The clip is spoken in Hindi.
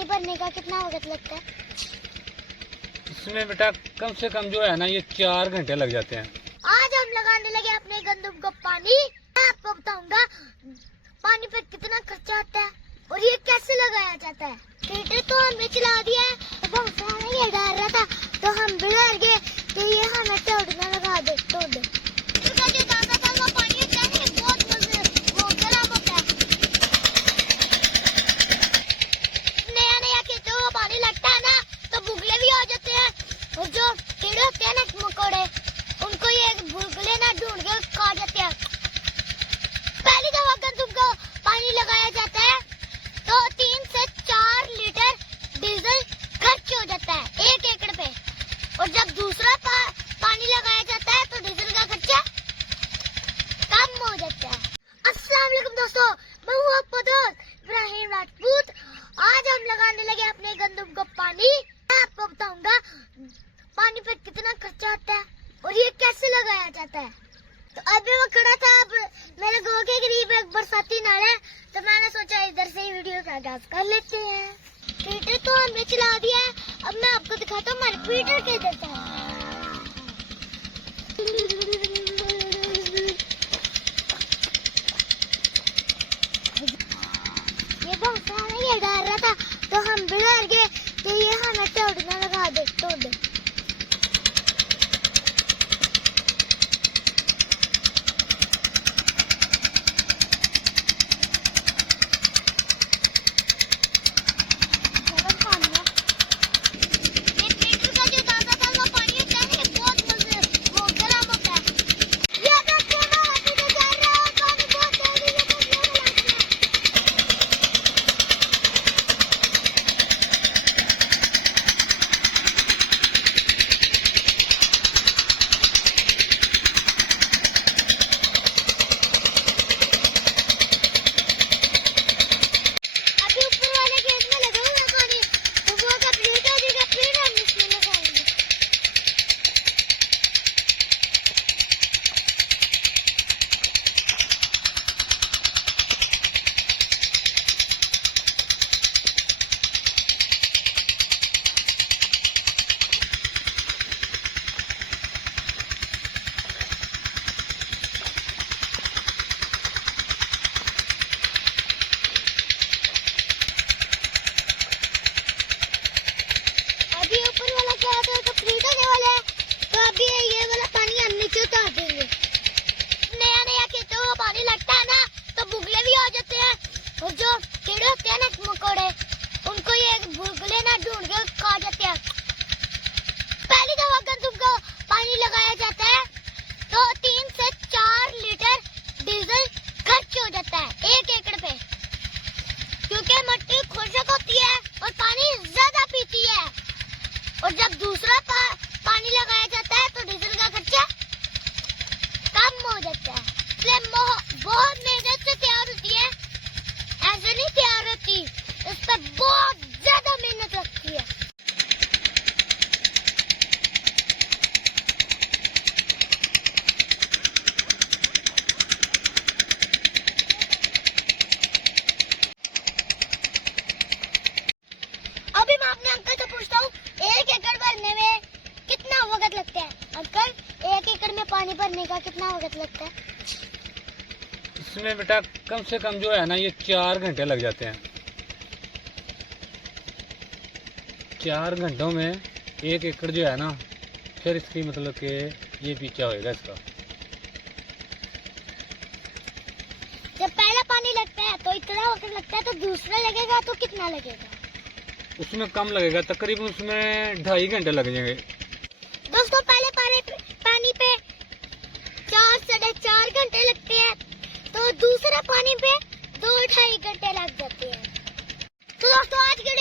पानी भरने का कितना वक्त लगता है? इसमें बेटा कम से कम जो है ना ये 4 घंटे लग जाते हैं। आज हम लगाने लगे अपने गंदम को पानी। मैं आपको बताऊंगा पानी पे कितना खर्चा आता है और ये कैसे लगाया जाता है। ट्रैक्टर तो हमने चला दिया है, तो बहुत सारा ये डर रहा था तो हम भी डर गए कि ये हमें तोड़ना लगा दे तोड़ दे। और जो कीड़े होते हैं ना मकोड़े, उनको ये बुलबुले ना ढूंढ के खा जाते हैं। पहली दफा गंदम को पानी लगाया जाता है तो 3 से 4 लीटर डीजल खर्च हो जाता है 1 एकड़ पे। और जब दूसरा पानी लगाया जाता है तो डीजल का खर्चा कम हो जाता है। अस्सलाम वालेकुम दोस्तों, मैं हूँ आपका दोस्त इब्राहिम राजपूत। आज हम लगाने लगे अपने गंदम को पानी। मैं आपको बताऊंगा पानी पे कितना खर्चा आता है और ये कैसे लगाया जाता है। तो अभी वो खड़ा था, अब मेरे गांव के करीब एक बरसाती नाला है तो मैंने सोचा इधर से ही वीडियो का आगाज कर लेते हैं। ट्रैक्टर तो हमने चला दिया है, अब मैं आपको दिखाता हूँ हमारे ट्रैक्टर के इधर से। ये बहुत सारा ये डर रहा था तो हम भी डर गए कि ये हमें तोड़ना लगा दे तोड़ दे। और जो कीड़े होते हैं ना मकोड़े, उनको ये बुलबुले ना ढूंढ के खा जाते हैं। पहली दफा गंदम को पानी लगाया जाता है तो 3 से 4 लीटर डीजल खर्च हो जाता है 1 एकड़ पे, क्योंकि मिट्टी खुशक होती है और पानी ज्यादा पीती है। और जब दूसरा पानी लगाया जाता है तो डीजल का खर्चा कम हो जाता है। इसलिए बहुत मेहनत से तैयार होती है, ऐसे नहीं तैयार होती, इस पर बहुत ज्यादा मेहनत लगती है। अभी मैं अपने अंकल से पूछता हूँ 1 एकड़ भरने में कितना वक्त लगता है। अंकल, 1 एकड़ में पानी भरने का कितना वक्त लगता है? इसमें बेटा कम से कम जो है ना ये 4 घंटे लग जाते हैं। 4 घंटों में 1 एकड़ जो है ना, फिर इसकी मतलब कि ये पीछा होएगा इसका। जब पहला पानी लगता है तो इतना वक्त लगता है, तो दूसरा लगेगा तो कितना लगेगा? उसमें कम लगेगा, तकरीबन उसमें 2.5 घंटे लग जाएंगे। दोस्तों, पहले पानी पे 4-4.5 घंटे लगते हैं, तो दूसरा पानी पे 2-2.5 घंटे लग जाते हैं। तो दोस्तों, आज के